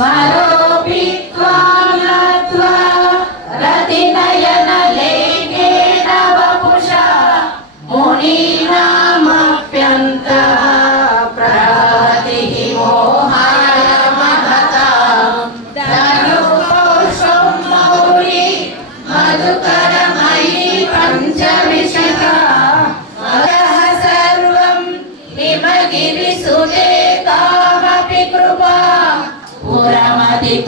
మరో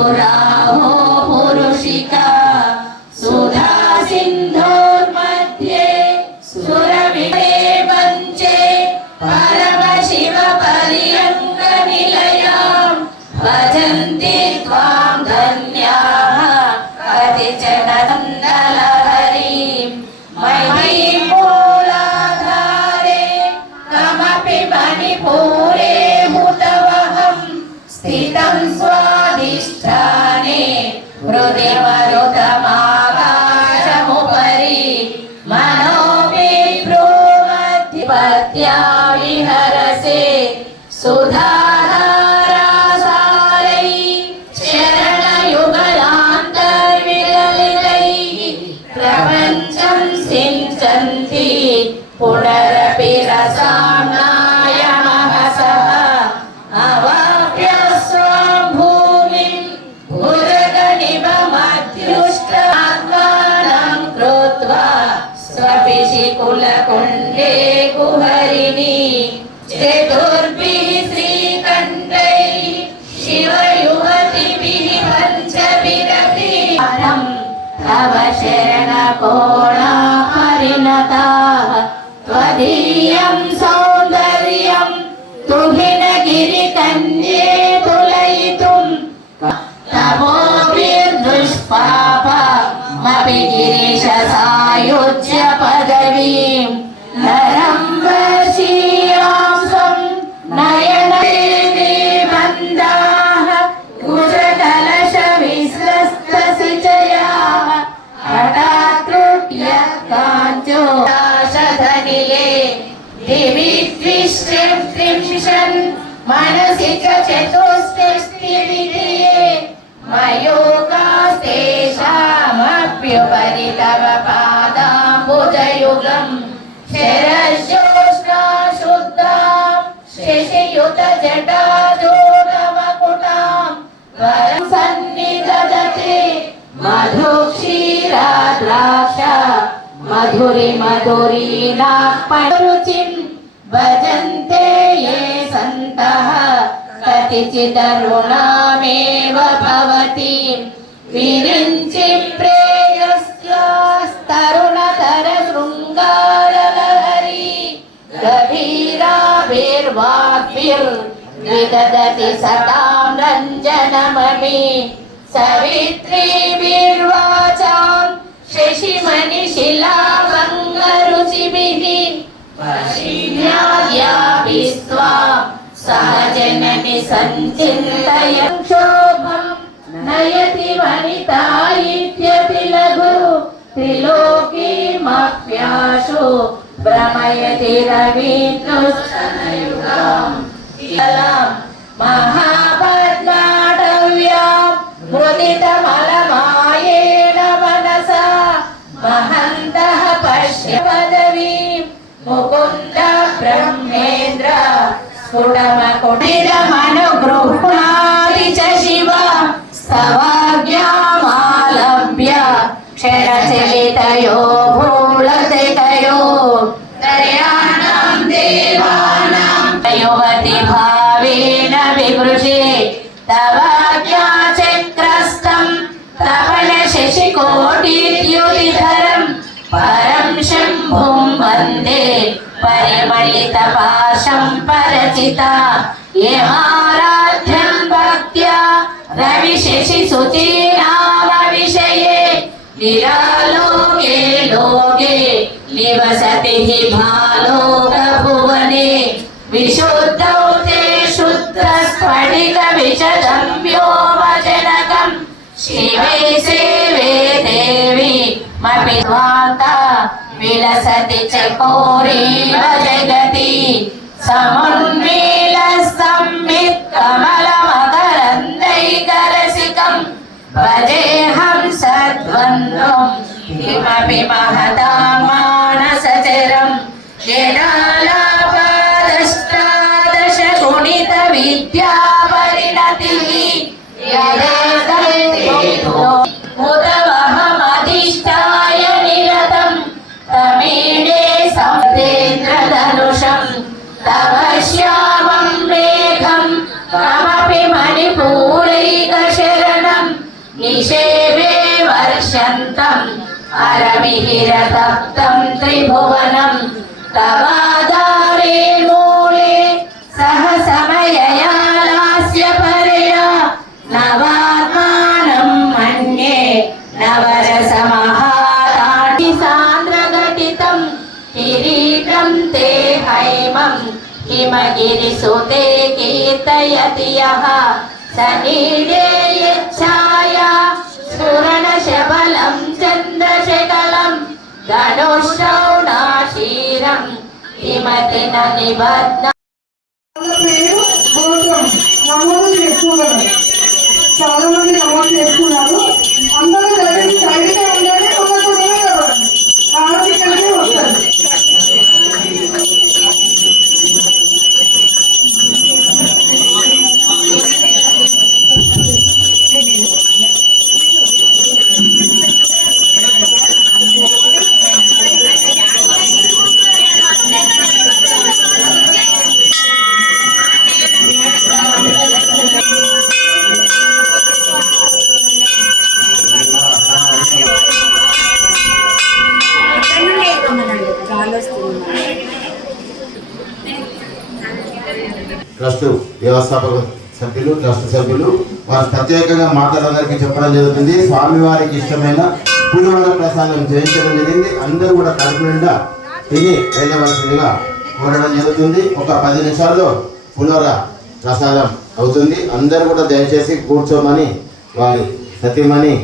పురమదితురాహో तव शरणकोणाहरिणताः त्वदीयं सौन्दर्यं तुहिनगिरिकन्ये तुलयितुं तमोभिर्दुष्पापमपि गिरीशसायुज्य पदवीं జటాజూరమకుటాం వరం సన్నిదతి మధుక్షీరా ద్రాక్ష మధురి మధురీ నారుచిం భజంతే ఏ సంతః. కతిచిదరుణామేవ భవతి. విరించిం ప్రేయస్యాస్తరు गभीराभिर्वाग्भिर्विदधति सतां रञ्जनमणि सवित्रीभिर्वाचां शशिमणिशिलाभङ्गरुचिभिः वशिन्याद्याभिस्त्वा सहजननि सञ्चिन्तय क्षोभं नयति वनिता इत्यपि लघु त्रिलोकीमप्याशु भ्रमयति रवीन्द्रुस्तनयुगाम् महापद्माटव्यां मुदितमलमायेन मनसा महन्तः पश्य पदवीं मुकुन्द ब्रह्मेन्द्र स्फुटमकुटिरमनुगृह्णाति च शिव स्तवाज्ञामालभ्य क्षणचलितयो परिमलितपाशं परचिता। यमाराध्यं भक्त्या। रविशशिसुचीनामविषये निरालोके लोके निवसति हि भालोकभुवने। विशुद्धौ ते शुद्धस्फटिकविशदं व्योमजनकम् शिवे सेवे देवी मपि विलसति चकोरीव जगति समुन्मीलसंवित् कमलमकरन्दैकरसिकम् भजेऽहं सद्वन्द्व किमपि महता मानसचरम् यदालापादष्टादश തമേടേ സമതേന്ദ്രധനുഷം തവ ശ്യാമം മേഘം കമപി മണിപൂരൈകശരണം നിഷേവേ വർഷന്തം. അരമിഹിരതപ്തം ത്രിഭുവനം. തവാദ हिमगिरिसुते कीर्तयति यः स नीडे यच्छाया स्फुरणशबलम् चन्द्रशकलम् धनुश्रौणाशीरम् किमति न निबध्न వాళ్ళ పేరు గౌతమ్ నమోదు చేసుకున్నారు చాలా మంది నమోదు చేసుకున్నారు అందరూ దయచేసి సైడ్గా వ్యవస్థాపక సభ్యులు ట్రస్ట్ సభ్యులు. వారు ప్రత్యేకంగా మాట్లాడడానికి చెప్పడం జరుగుతుంది. స్వామివారికి ఇష్టమైన పులివర ప్రసాదం చేయించడం జరిగింది. అందరూ కూడా కడుపు నిండా తిని వెళ్ళవలసిందిగా కోరడం జరుగుతుంది. ఒక పది నిమిషాల్లో పులివర ప్రసాదం అవుతుంది. అందరూ కూడా దయచేసి కూర్చోమని వారి సతీమణి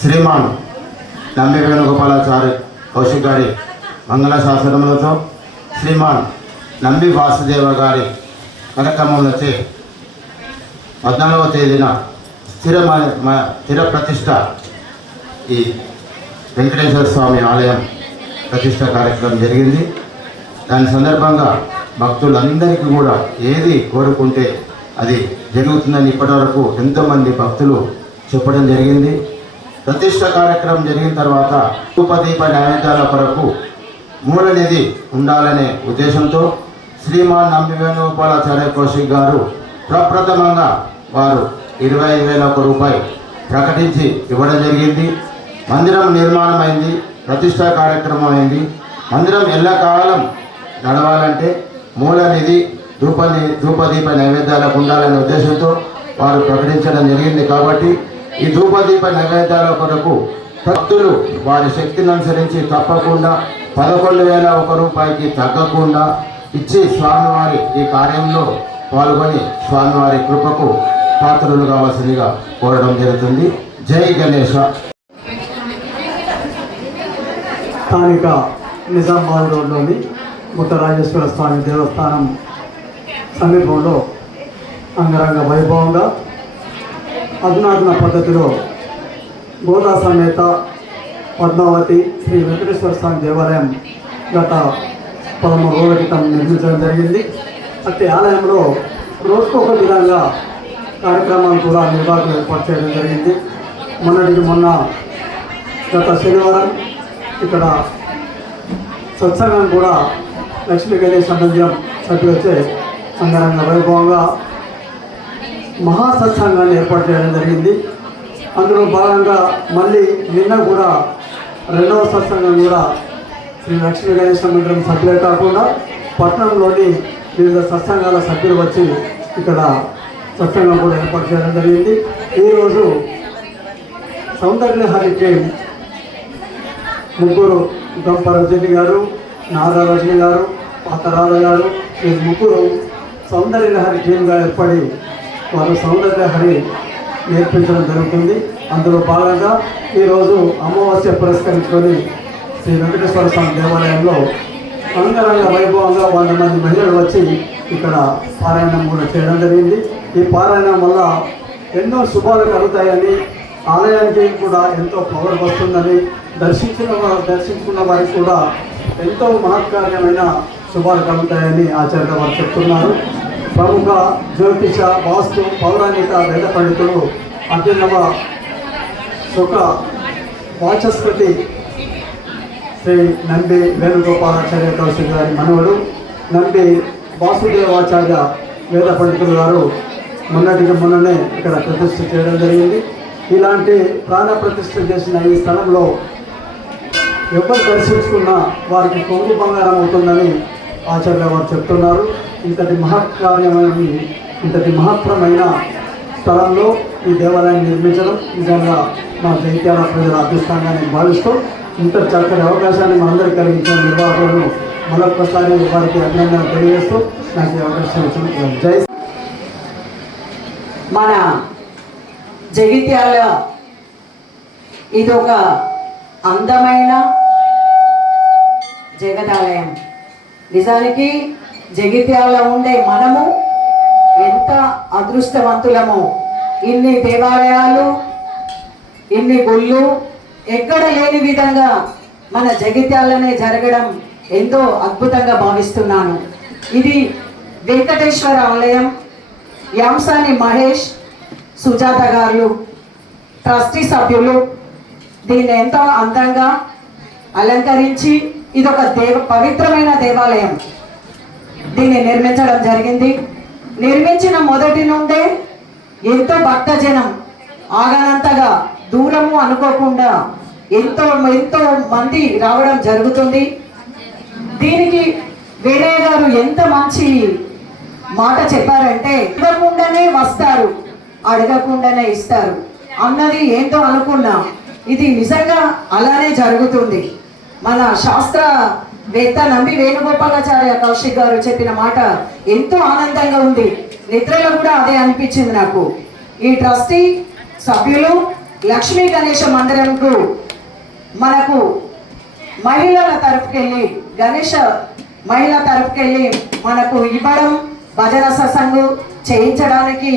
శ్రీమాన్ నంబి వేణుగోపాలాచారి కౌశిక్ గారి మంగళ శాసనములతో శ్రీమాన్ నంబి వాసుదేవ గారి కార్యక్రమంలోచే పద్నాలుగవ తేదీన స్థిర మ- స్థిర ప్రతిష్ట ఈ వెంకటేశ్వర స్వామి ఆలయం ప్రతిష్ట కార్యక్రమం జరిగింది. దాని సందర్భంగా భక్తులందరికీ కూడా ఏది కోరుకుంటే అది జరుగుతుందని ఇప్పటివరకు ఎంతోమంది భక్తులు చెప్పడం జరిగింది. ప్రతిష్ట కార్యక్రమం జరిగిన తర్వాత ఉపదీప నైవేద్యాల కొరకు మూలనిధి ఉండాలనే ఉద్దేశంతో శ్రీమాన్ నంబి వేణుగోపాలాచార్య కౌశిక్ గారు ప్రప్రథమంగా వారు ఇరవై ఐదు వేల ఒక రూపాయి ప్రకటించి ఇవ్వడం జరిగింది. మందిరం నిర్మాణమైంది ప్రతిష్టా కార్యక్రమం అయింది మందిరం ఎల్లకాలం నడవాలంటే మూల నిధి ధూప ధూపదీప నైవేద్యాలకు ఉండాలనే ఉద్దేశంతో వారు ప్రకటించడం జరిగింది కాబట్టి ఈ ధూపదీప నైవేద్యాల కొరకు భక్తులు వారి శక్తిని అనుసరించి తప్పకుండా పదకొండు వేల ఒక రూపాయికి తగ్గకుండా ఇచ్చి స్వామివారి ఈ కార్యంలో పాల్గొని స్వామివారి కృపకు పాత్రలు కావాల్సిందిగా కోరడం జరుగుతుంది. జై గణేష. స్థానిక నిజామాబాద్ రోడ్లోని ముత్తరాజేశ్వర స్వామి దేవస్థానం సమీపంలో అంగరంగ వైభవంగా అధునాతన పద్ధతిలో గోదా సమేత పద్మావతి శ్రీ వెంకటేశ్వర స్వామి దేవాలయం గత పదమూడు రోజుల క్రితం నిర్మించడం జరిగింది. అట్టి ఆలయంలో రోజుకు ఒక విధంగా కార్యక్రమాలు కూడా నిర్వాహకులు ఏర్పాటు చేయడం జరిగింది. మొన్నటికి మొన్న గత శనివారం ఇక్కడ సత్సంగం కూడా లక్ష్మీ గణేష్ మందిరం సభ్యులచే అంగరంగ వైభవంగా మహా సత్సంగాన్ని ఏర్పాటు చేయడం జరిగింది. అందులో భాగంగా మళ్ళీ నిన్న కూడా రెండవ సత్సంగం కూడా శ్రీ లక్ష్మీ గణేష్ మందిరం సభ్యులే కాకుండా పట్టణంలోని వివిధ సత్సంగాల సభ్యులు వచ్చి ఇక్కడ సత్సంగం కూడా ఏర్పాటు చేయడం జరిగింది. ఈరోజు సౌందర్య టీం ముగ్గురు గంప రజని గారు నాదా రజని గారు పాతరాధ గారు ఈ ముగ్గురు సౌందర్య హరి టీమ్గా ఏర్పడి వారు సౌందర్య హరి నేర్పించడం జరుగుతుంది. అందులో భాగంగా ఈరోజు అమావాస్య పురస్కరించుకొని శ్రీ వెంకటేశ్వర స్వామి దేవాలయంలో అంగరంగ వైభవంగా వంద మంది మహిళలు వచ్చి ఇక్కడ పారాయణం కూడా చేయడం జరిగింది. ఈ పారాయణం వల్ల ఎన్నో శుభాలు కలుగుతాయని ఆలయానికి కూడా ఎంతో పవర్ వస్తుందని దర్శించిన వారు దర్శించుకున్న వారికి కూడా ఎంతో మహత్కార్యమైన శుభాలు కలుగుతాయని ఆచార్య వారు చెప్తున్నారు. ప్రముఖ జ్యోతిష వాస్తు పౌరాణిక వేద పండితులు అభినవ సుఖ వాచస్పతి శ్రీ నంబి వేణుగోపాలాచార్య కౌశిక్ గారి మనవడు నంబి వాసుదేవాచార్య వేద పండితులు గారు మొన్నటికి మొన్ననే ఇక్కడ ప్రతిష్ఠ చేయడం జరిగింది. ఇలాంటి ప్రాణ ప్రతిష్ఠ చేసిన ఈ స్థలంలో ఎవరు దర్శించుకున్నా వారికి కొంగు బంగారం అవుతుందని ఆచార్య వారు చెప్తున్నారు. ఇంతటి మహత్కార్యమైన ఇంతటి మహత్తరమైన స్థలంలో ఈ దేవాలయాన్ని నిర్మించడం నిజంగా మా జైత్యాల ప్రజల అదృష్టంగా నేను భావిస్తూ ఇంత చక్కటి అవకాశాన్ని మనందరికీ కలిగించిన నిర్వాహకులను మరొక్కసారి వారికి అభినందనలు తెలియజేస్తూ నాకు అవకాశం ఇచ్చిన జై మన జగిత్యాల ఇది ఒక అందమైన జగదాలయం. నిజానికి జగిత్యాలలో ఉండే మనము ఎంత అదృష్టవంతులము. ఇన్ని దేవాలయాలు ఇన్ని గుళ్ళు ఎక్కడ లేని విధంగా మన జగిత్యాలనే జరగడం ఎంతో అద్భుతంగా భావిస్తున్నాను. ఇది వెంకటేశ్వర ఆలయం యాంసాని మహేష్ సుజాత గారు ట్రస్టీ సభ్యులు దీన్ని ఎంతో అందంగా అలంకరించి ఇది ఒక దేవ పవిత్రమైన దేవాలయం. దీన్ని నిర్మించడం జరిగింది. నిర్మించిన మొదటి నుండే ఎంతో భక్తజనం ఆగనంతగా దూరము అనుకోకుండా ఎంతో ఎంతో మంది రావడం జరుగుతుంది. దీనికి వేరే గారు ఎంత మంచి మాట చెప్పారంటే అడగకుండానే వస్తారు అడగకుండానే ఇస్తారు అన్నది ఏంటో అనుకున్నా. ఇది నిజంగా అలానే జరుగుతుంది. మన శాస్త్రవేత్త నంబి వేణుగోపాలాచార్య కౌశిక్ గారు చెప్పిన మాట ఎంతో ఆనందంగా ఉంది. నిద్రలో కూడా అదే అనిపించింది నాకు. ఈ ట్రస్టీ సభ్యులు లక్ష్మీ గణేష మందిరంకు మనకు మహిళల తరపుకెళ్ళి గణేష్ మహిళ తరపుకెళ్ళి మనకు ఇవ్వడం భజన సత్సంగు చేయించడానికి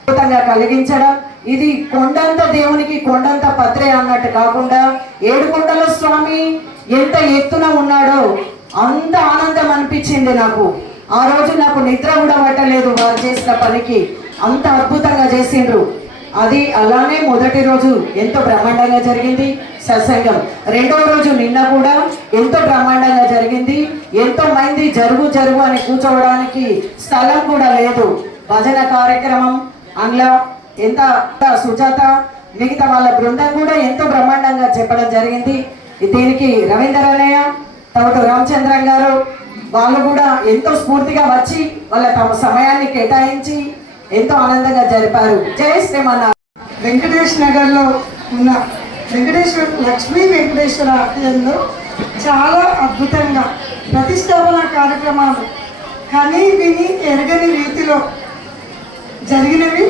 అద్భుతంగా కలిగించడం ఇది కొండంత దేవునికి కొండంత పత్రే అన్నట్టు కాకుండా ఏడుకొండల స్వామి ఎంత ఎత్తున ఉన్నాడో అంత ఆనందం అనిపించింది నాకు. ఆ రోజు నాకు నిద్ర కూడా పట్టలేదు వారు చేసిన పనికి. అంత అద్భుతంగా చేసిండ్రు. అది అలానే మొదటి రోజు ఎంతో బ్రహ్మాండంగా జరిగింది సత్సంగం. రెండవ రోజు నిన్న కూడా ఎంతో బ్రహ్మాండంగా జరిగింది. ఎంతో మంది జరుగు జరుగు అని కూర్చోవడానికి స్థలం కూడా లేదు. భజన కార్యక్రమం అందులో ఎంత సుజాత మిగతా వాళ్ళ బృందం కూడా ఎంతో బ్రహ్మాండంగా చెప్పడం జరిగింది. దీనికి రవీందర్ అన్నయ్య తర్వాత రామచంద్రం గారు వాళ్ళు కూడా ఎంతో స్ఫూర్తిగా వచ్చి వాళ్ళ తమ సమయాన్ని కేటాయించి ఎంతో ఆనందంగా జరిపారు. జై శ్రీమన్నారాయణ. వెంకటేష్ నగర్లో ఉన్న వెంకటేశ్వర లక్ష్మీ వెంకటేశ్వర ఆలయంలో చాలా అద్భుతంగా ప్రతిష్టాపన కార్యక్రమాలు కనీ విని ఎరగని రీతిలో జరిగినవి.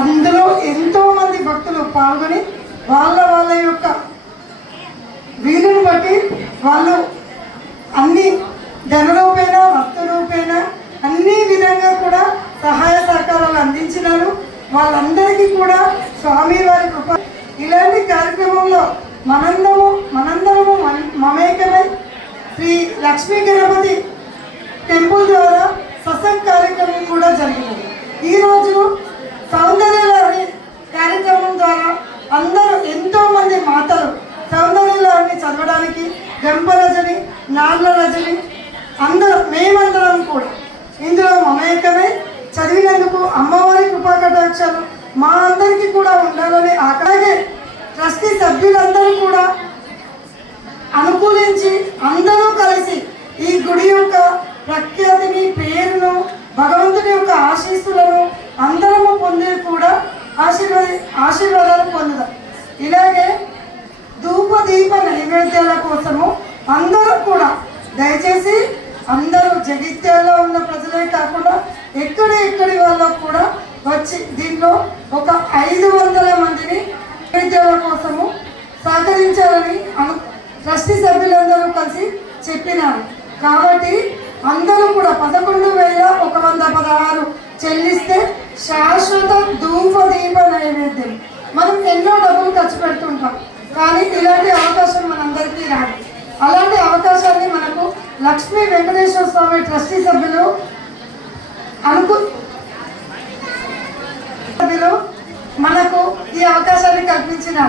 అందులో ఎంతో మంది భక్తులు పాల్గొని వాళ్ళ వాళ్ళ యొక్క వీలుని బట్టి వాళ్ళు అన్ని ధన రూపేణ భక్త రూపేణ అన్ని విధంగా కూడా సహాయ సహకారాలు అందించినారు. వాళ్ళందరికీ కూడా స్వామి వారి కృప. ఇలాంటి కార్యక్రమంలో మనందరము మనందరము మమేకమై శ్రీ లక్ష్మీ గణపతి టెంపుల్ ద్వారా సత్సంగ్ కార్యక్రమం కూడా జరిగింది. ఈరోజు సౌందర్యలహరి కార్యక్రమం ద్వారా అందరూ ఎంతోమంది మాతలు సౌందర్యలహరిని చదవడానికి గంప రజని నాళ్ళ రజని అందరూ మేమందరం కూడా ఇందులో మమేకమై చదివినందుకు అమ్మవారి కృపాకటాక్షాలు మా అందరికీ కూడా ఉండాలని అలాగే ట్రస్టీ సభ్యులందరూ కూడా అనుకూలించి అందరూ కలిసి ఈ గుడి యొక్క ప్రఖ్యాతిని పేరును భగవంతుని యొక్క ఆశీస్సులను అందరము పొంది కూడా ఆశీర్వాద ఆశీర్వాదాలు పొందుదాం. ఇలాగే ధూప దీప నైవేద్యాల కోసము అందరూ కూడా దయచేసి అందరూ జగిత్యాలలో ఉన్న ప్రజలే కాకుండా వచ్చి దీనిలో ఒక ఐదు వందల మందిని విద్యాల కోసము సహకరించాలని అను ట్రస్టీ సభ్యులందరూ కలిసి చెప్పినారు. కాబట్టి అందరూ కూడా పదకొండు వేల ఒక వంద పదహారు చెల్లిస్తే శాశ్వత ధూపదీప నైవేద్యం. మనం ఎన్నో డబ్బులు ఖర్చు పెడుతుంటాం కానీ ఇలాంటి అవకాశం మనందరికీ రాదు. అలాంటి అవకాశాన్ని మనకు లక్ష్మీ వెంకటేశ్వర స్వామి ట్రస్టీ సభ్యులు అనుకు మీరు మనకు ఈ అవకాశాన్ని కల్పించిన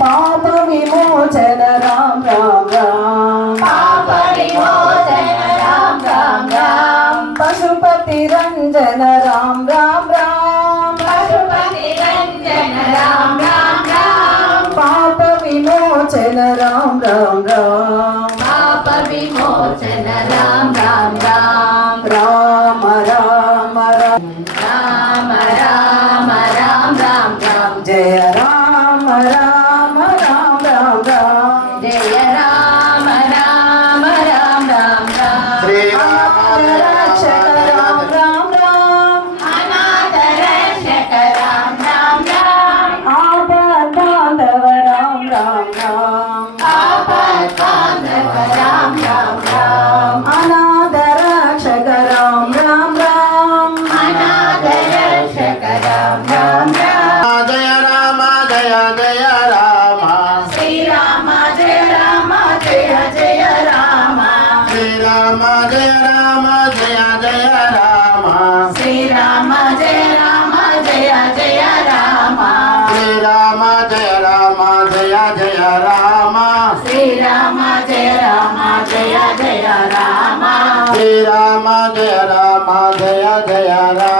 పాప విమోచన జయ రామ జయ రామ. జయ రామ.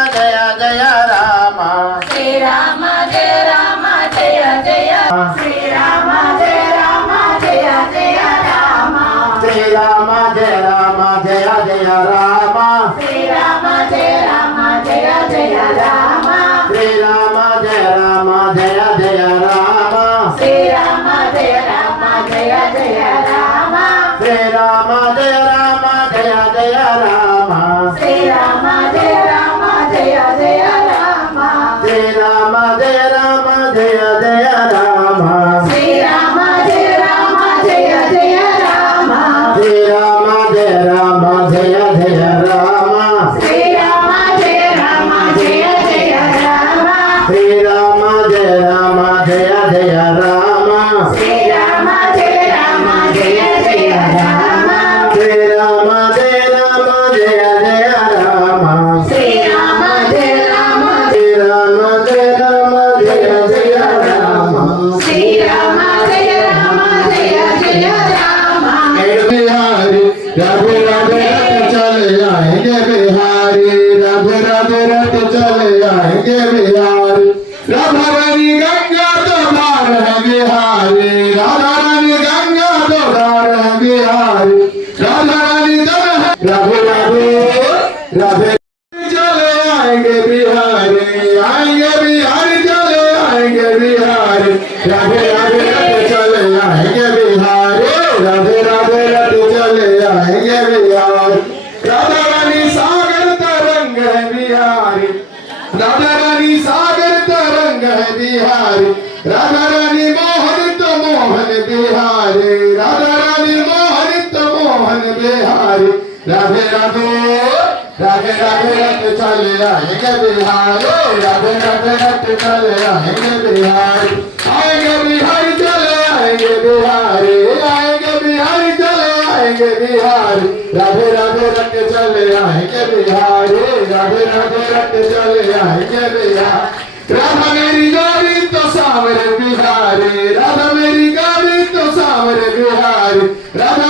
রাধে রাধে आएंगे बिहारी राधे राधे रट चले आएंगे बिहारी आएंगे बिहारी चले आएंगे बिहारी आएंगे बिहारी चले आएंगे बिहारी राधे राधे रट चले आएंगे बिहारी राधे राधे रट चले आएंगे बिहारी राधा मेरी गाड़ी तो सामरे बिहारी राधा मेरी गाड़ी तो सामरे बिहारी राधा